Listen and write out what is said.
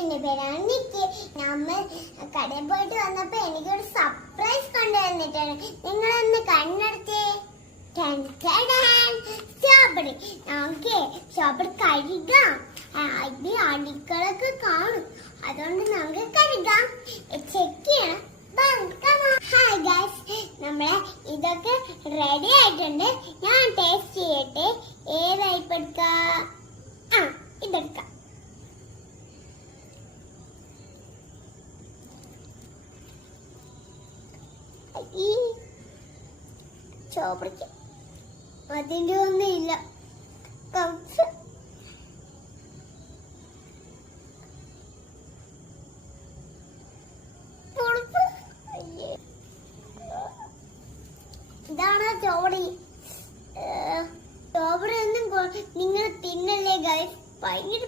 എന്റെ പേരാണ് നിക്കി. നമ്മൾ കടയിൽ പോയിട്ട് വന്നപ്പോ എനിക്കൊരു സർപ്രൈസ് കൊണ്ടുവന്നിട്ടാണ്. നിങ്ങളൊന്ന് കണ്ണെടുത്തേ. സ്ട്രോബെറി. നമുക്ക് സ്ട്രോബെറി കഴുകാം. അത് അടിക്കളൊക്കെ കാണും, അതുകൊണ്ട് നമുക്ക് കഴുകാം. ചെക്ക് ചെയ്യണം. ഹായ് ഗൈസ്, നമ്മളെ ഇതൊക്കെ റെഡി ആയിട്ടുണ്ട്. ഞാൻ ടേസ്റ്റ് ചെയ്യട്ടെ. ഏതായിപ്പ് എടുക്കാം? ഇതെടുക്കാം. ഈ ചോപ്പടിക്ക് അതിൻ്റെ ഒന്നും ഇല്ല. കുറച്ച് ഇതാണ് ചോപ്പടി. ചോപ്പടി ഒന്നും നിങ്ങൾ തിന്നല്ലേ ഗൈസ്, ഭയങ്കര